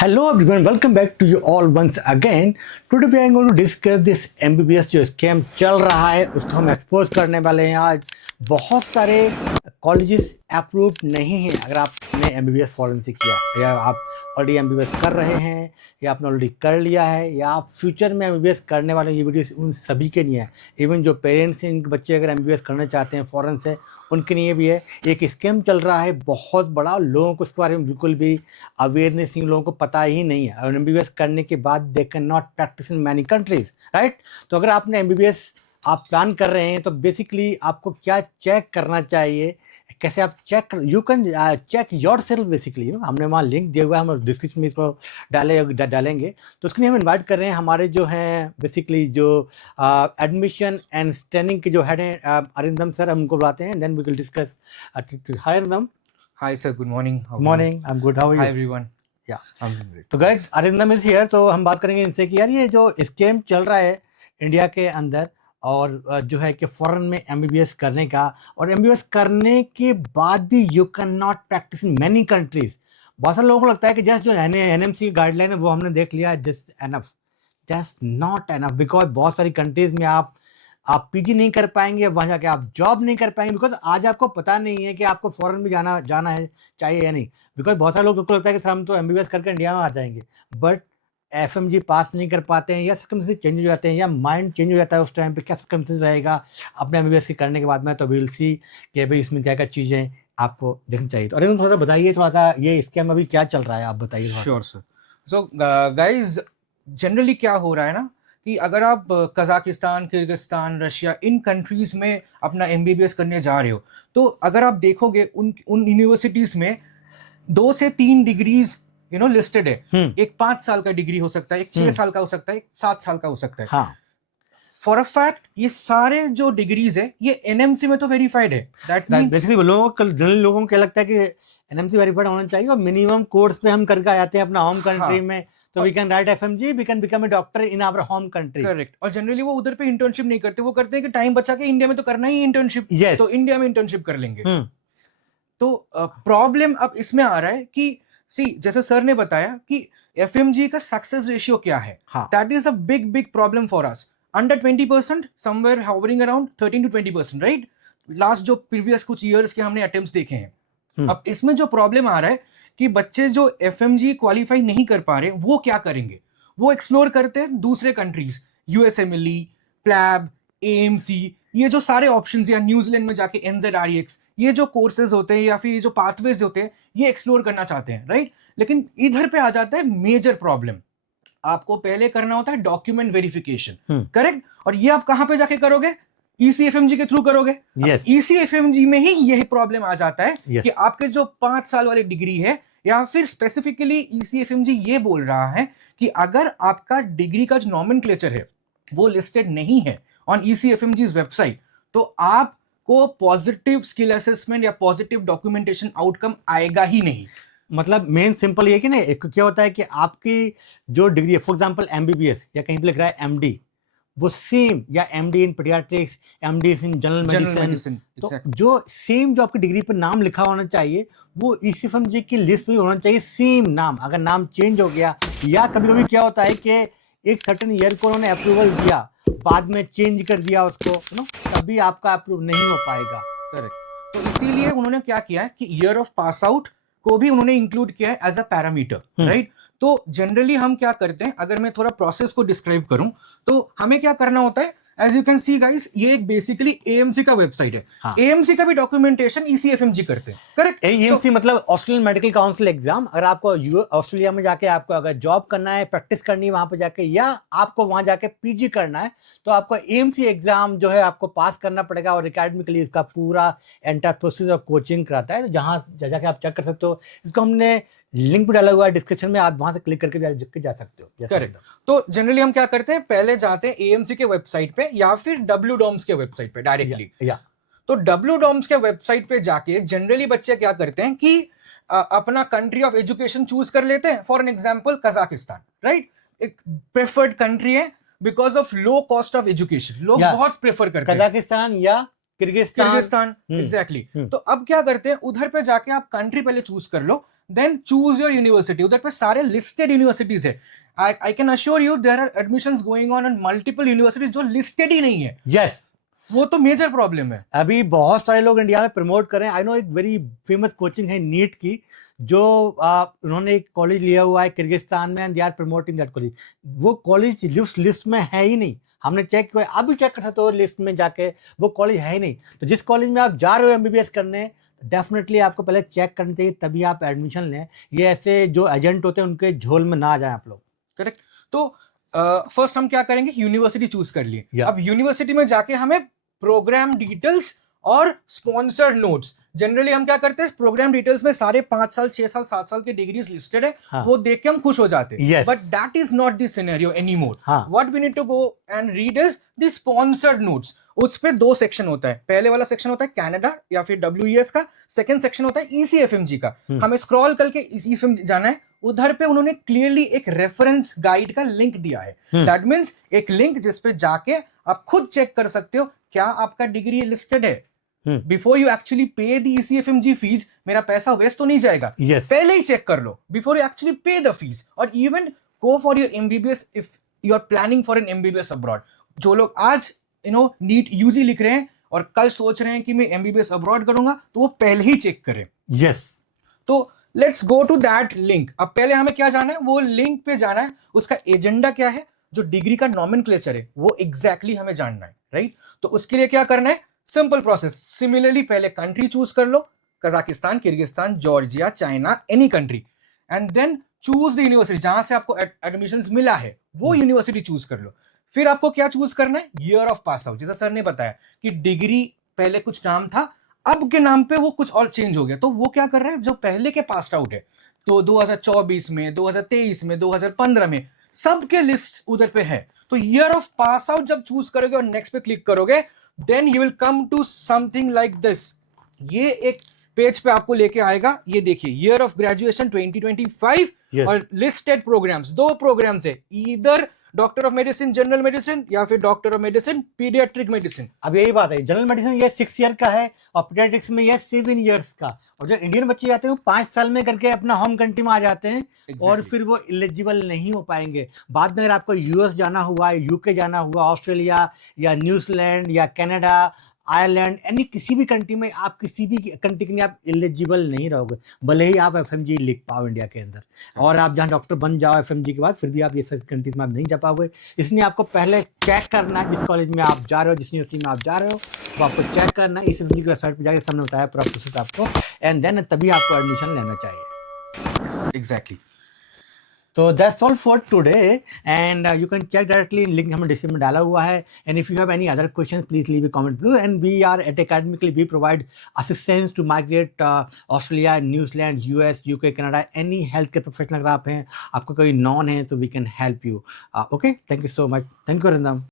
Hello everyone, welcome back to you all once again. Today we are going to discuss this MBBS जो scam चल रहा है उसको हम एक्सपोज करने वाले हैं आज। बहुत सारे कॉलेजेस अप्रूव्ड नहीं हैं। अगर आपने MBBS फॉरेन से किया या आप ऑलरेडी MBBS कर रहे हैं या आपने ऑलरेडी कर लिया है या आप फ्यूचर में MBBS करने वाले, ये वीडियो उन सभी के लिए है। इवन जो पेरेंट्स हैं, इनके बच्चे अगर MBBS करना चाहते हैं फॉरेन से, उनके लिए भी है। एक स्कैम चल रहा है बहुत बड़ा, लोगों को इसके बारे में बिल्कुल भी अवेयरनेस नहीं, लोगों को पता ही नहीं है। और MBBS करने के बाद they can not practice in many countries, right. तो अगर आपने MBBS आप प्लान कर रहे हैं तो बेसिकली आपको क्या चेक करना चाहिए, कैसे आप check, you can check yourself basically. हमने वहाँ लिंक दिया हुआ है, हम डिस्क्रिप्शन में इसको डालेंगे। तो उसके लिए हम इन्वाइट कर रहे हैं हमारे जो हैं बेसिकली जो एडमिशन एंड ट्रेनिंग के जो हेड हैं अरिंदम सर, हम उनको बुलाते हैं। Then we will discuss. Hi Arindam. Hi sir, good morning. How are you? Morning, I am good, how are Hi you? everyone. Yeah. I'm doing great. तो guides Arindam is here. तो हम बात करेंगे इनसे कि यार ये जो स्कैम चल रहा है इंडिया के अंदर और जो है कि फॉरेन में MBBS करने का, और MBBS करने के बाद भी you can not practice in many countries. बहुत सारे लोगों को लगता है कि जस्ट जो NMC की गाइडलाइन है वो हमने देख लिया, just enough. Just not enough, because बहुत सारी कंट्रीज में आप PG नहीं कर पाएंगे, वहाँ जाके आप जॉब नहीं कर पाएंगे, बिकॉज आज आपको पता नहीं है कि आपको फॉरेन में जाना है चाहिए या नहीं। बिकॉज बहुत सारे लोगों को लगता है कि सर हम तो MBBS करके इंडिया में आ जाएंगे, बट FMG पास नहीं कर पाते हैं या सर्कमस्टेंसेस चेंज हो जाते हैं या माइंड चेंज हो जाता है। उस टाइम पे क्या सर्कमस्टेंसेस रहेगा अपने MBBS के करने के बाद में, तो विल सी कि भाई इसमें क्या क्या चीज़ें आपको देखनी चाहिए। तो अरे थोड़ा सा बताइए, थोड़ा सा ये स्कैम अभी क्या चल रहा है, आप बताइए थोड़ा सा। Sure sir. So guys, generally क्या हो रहा है ना कि अगर आप कजाकिस्तान, किर्गिस्तान, रशिया इन कंट्रीज में अपना MBBS करने जा रहे हो, तो अगर आप देखोगे उन यूनिवर्सिटीज में 2 से 3 डिग्रीज लिस्टेड है। एक 5 साल का डिग्री हो सकता है, एक 6 साल का हो सकता है, एक 7 साल का हो सकता है। हाँ, फॉर अ फैक्ट ये सारे जो डिग्रीज है ये NMC में तो वेरीफाइड है। दैट मींस बेसिकली जनरल लोगों को क्या लगता है कि NMC वेरीफाइड होना चाहिए और मिनिमम कोर्स पे हम करके आ जाते हैं अपना होम कंट्री में, तो we can write FMG, we can become a doctor in our home country. Correct. और जनरली वो उधर पे इंटर्नशिप नहीं करते, वो करते हैं कि टाइम बचा के इंडिया में तो करना ही इंटर्नशिप, Yes. तो इंडिया में इंटर्नशिप कर लेंगे। तो प्रॉब्लम अब इसमें आ रहा है कि जैसे सर ने बताया कि FMG का सक्सेस रेशियो क्या है। That is a big problem for us. Under 20%, somewhere hovering around 13 to 20%, right. Last जो प्रीवियस कुछ ईयर्स के हमने अटेम्प्ट्स देखे हैं। अब इसमें जो प्रॉब्लम आ रहा है कि बच्चे जो FMG क्वालिफाई नहीं कर पा रहे वो क्या करेंगे, वो एक्सप्लोर करते हैं दूसरे कंट्रीज, USMLE, प्लैब, AMC, ये जो सारे ऑप्शंस, या न्यूजीलैंड में जाके NZREX, ये जो कोर्सेज होते हैं या फिर ये जो पाथवेज होते हैं ये एक्सप्लोर करना चाहते हैं, राइट। लेकिन इधर पे आ जाता है मेजर प्रॉब्लम। आपको पहले करना होता है डॉक्यूमेंट वेरिफिकेशन, करेक्ट। और ये आप कहां पे जाके करोगे? ECFMG के थ्रू करोगे। Yes. ECFMG में ही यही प्रॉब्लम आ जाता है। Yes. कि आपके जो 5 साल वाली डिग्री है, या फिर स्पेसिफिकली ECFMG ये बोल रहा है कि अगर आपका डिग्री का जो नॉमेनक्लेचर है वो लिस्टेड नहीं है ऑन ECFMG's वेबसाइट, तो आपको पॉजिटिव स्किल असेसमेंट या पॉजिटिव डॉक्यूमेंटेशन आउटकम आएगा ही नहीं। मतलब मेन सिंपल ये कि ना, क्या होता है कि आपकी जो डिग्री है, फॉर एग्जांपल MBBS या कहीं पे लिख रहा है MD, वो सेम, या MD in paediatrics, MD in general medicine, तो जो सेम जो आपकी डिग्री पर नाम लिखा होना चाहिए वो ECFMG की लिस्ट में होना चाहिए, सेम नाम। अगर नाम चेंज हो गया या कभी कभी क्या होता है कि एक सर्टेन ईयर को उन्होंने अप्रूवल दिया, बाद में चेंज कर दिया उसको, तभी आपका अप्रूव नहीं हो पाएगा। करेक्ट। तो इसीलिए उन्होंने क्या किया है कि ईयर ऑफ पास आउट को भी उन्होंने इंक्लूड किया है एज अ पैरामीटर, राइट। तो जनरली हम क्या करते हैं, अगर मैं थोड़ा प्रोसेस को डिस्क्राइब करूं तो हमें क्या करना होता है, as you can see guys, ये एक बेसिकली AMC का वेबसाइट है। AMC का भी डॉक्यूमेंटेशन ECFMG करते हैं, करेक्ट। AMC मतलब ऑस्ट्रेलियन मेडिकल काउंसिल एग्जाम। अगर आपको ऑस्ट्रेलिया में जाके आपको अगर जॉब करना है, प्रैक्टिस करनी है वहां पे जाके, या आपको वहां जाके PG करना है, तो आपको AMC एग्जाम जो है आपको पास करना पड़ेगा। और एकेडमिकली इसका पूरा एंटायर प्रोसेस और कोचिंग कराता है, तो जहाँ जाके आप चेक कर सकते हो। इसको हमने लिंक भी डाला हुआ है डिस्क्रिप्शन में, आप वहां से क्लिक करके जा सकते हो। करेक्ट। तो जनरली हम क्या करते हैं, पहले जाते हैं AMC के वेबसाइट पे या फिर WDOMS के वेबसाइट पे डायरेक्टली। तो WDOMS के वेबसाइट पे जाके जनरली बच्चे क्या करते हैं कि अपना कंट्री ऑफ एजुकेशन चूज कर लेते हैं। For an example Kazakhstan, right, एक प्रेफर्ड कंट्री है because of low cost of education, लोग बहुत प्रेफर करते हैं कजाकिस्तान या किर्गिस्तान। एग्जैक्टली। तो अब क्या करते हैं, उधर पे जाके आप कंट्री पहले चूज कर लो, देन चूज योर यूनिवर्सिटी। उधर पे सारे लिस्टेड यूनिवर्सिटीज है। I can assure you there are admissions going on in multiple universities जो लिस्टेड ही नहीं है। यस, वो तो मेजर प्रॉब्लम है। अभी बहुत सारे लोग इंडिया में प्रमोट कर रहे हैं। आई नो एक वेरी फेमस कोचिंग है नीट की, जो उन्होंने एक कॉलेज लिया हुआ है किर्गिस्तान में, and they are promoting that college. वो कॉलेज लिस्ट में है ही नहीं, हमने चेक किया, अभी चेक कर सकते हो लिस्ट में जाके, वो कॉलेज है ही नहीं। तो जिस कॉलेज में आप जा रहे हो एमबीबीएस करने, डेफिनेटली आपको पहले चेक करना चाहिए, तभी आप एडमिशन लें। ये ऐसे जो एजेंट होते हैं उनके झोल में ना आ जाए आप लोग। करेक्ट। तो फर्स्ट हम क्या करेंगे, यूनिवर्सिटी चूज कर लिए। Yeah. अब यूनिवर्सिटी में जाके हमें प्रोग्राम डिटेल्स और स्पॉन्सर्ड नोट्स, जनरली हम क्या करते हैं, प्रोग्राम डिटेल्स में सारे 5 साल 6 साल 7 साल के डिग्रीज लिस्टेड है, हाँ. वो देख के हम खुश हो जाते हैं। Yes. But that is not the scenario anymore. हाँ. What we need to go and read is the sponsored notes. उस पे 2 सेक्शन होता है। पहले वाला सेक्शन होता है कनाडा या फिर WES का, सेकंड सेक्शन होता है ECFMG का। हमें स्क्रॉल करके ECFMG जाना है, उधर पे उन्होंने क्लियरली एक रेफरेंस गाइड का लिंक दिया है। दैट मींस एक लिंक जिस पे जाके आप खुद चेक कर सकते हो क्या आपका डिग्री लिस्टेड है। Before you actually pay the ECFMG fees, मेरा पैसा वेस्ट तो नहीं जाएगा। Yes. पहले ही चेक कर लो before you actually pay the fees. और even go for your MBBS if you are planning for an MBBS abroad. जो लोग आज नीट यूजी लिख रहे हैं और कल सोच रहे हैं कि मैं MBBS अब्रॉड करूंगा, तो वो पहले ही चेक करें। यस, तो let's go to that link. अब पहले हमें क्या जाना है, वो लिंक पे जाना है, उसका एजेंडा क्या है, जो डिग्री का नॉमेनक्लेचर है वो एग्जैक्टली हमें जानना है, राइट। तो उसके लिए क्या करना है, सिंपल प्रोसेस। सिमिलरली पहले कंट्री चूज कर लो, Kazakhstan, Kyrgyzstan, Georgia, China, any country, and then choose the university जहां से आपको एडमिशंस मिला है, वो यूनिवर्सिटी चूज कर लो। फिर आपको क्या चूज करना है, ईयर ऑफ पास आउट। जैसा सर ने बताया कि डिग्री पहले कुछ नाम था, अब के नाम पे वो कुछ और चेंज हो गया। तो वो क्या कर रहे हैं, जो पहले के पास आउट है, तो 2024 में, 2023 में, 2015 में, सबके लिस्ट उधर पे है। तो ईयर ऑफ पास आउट जब चूज करोगे और नेक्स्ट पे क्लिक करोगे, then you will come to something like this. ये एक पेज पे आपको लेके आएगा। ये देखिए, ईयर ऑफ ग्रेजुएशन 2025 Yes. और लिस्टेड प्रोग्राम्स, 2 प्रोग्राम्स है, इधर doctor of medicine general medicine या फिर doctor of medicine paediatric medicine. अब यही बात है, जनरल मेडिसिन ये 6 ईयर का है और पीडियाट्रिक्स में ये 7 ईयर्स का। और जो इंडियन बच्चे जाते हैं वो 5 साल में करके अपना होम कंट्री में आ जाते हैं। और फिर वो एलिजिबल नहीं हो पाएंगे। बाद में अगर आपको यूएस जाना हुआ, यूके जाना हुआ, ऑस्ट्रेलिया या न्यूजीलैंड या कनाडा, आयरलैंड, यानी किसी भी कंट्री में, आप किसी भी कंट्री के लिए आप एलिजिबल नहीं रहोगे, भले ही आप एफएमजी लिख पाओ इंडिया के अंदर। और आप जहाँ डॉक्टर बन जाओ एफएमजी के बाद, फिर भी आप ये सब कंट्रीज में आप नहीं जा पाओगे। इसलिए आपको पहले चेक करना है जिस कॉलेज में आप जा रहे हो, जिस यूनिवर्सिटी में आप जा रहे हो, वो आपको चेक करना है। इस एफएमजी की वेबसाइट पर जाकर सबने बताया पूरा प्रोसेस आपको, एंड देन तभी आपको एडमिशन लेना चाहिए। एग्जैक्टली। तो that's all for today, and you can check directly, link हमने डिस्क्रिप्शन में डाला हुआ है। And if you have any other question please leave a comment below. And we are at academically, we provide assistance to migrate Australia, न्यूजीलैंड, US, UK, Canada, any health care professional अगर आप हैं, आपको कोई नॉन है, तो we can help you. Okay, thank you so much. Thank you रिंदम।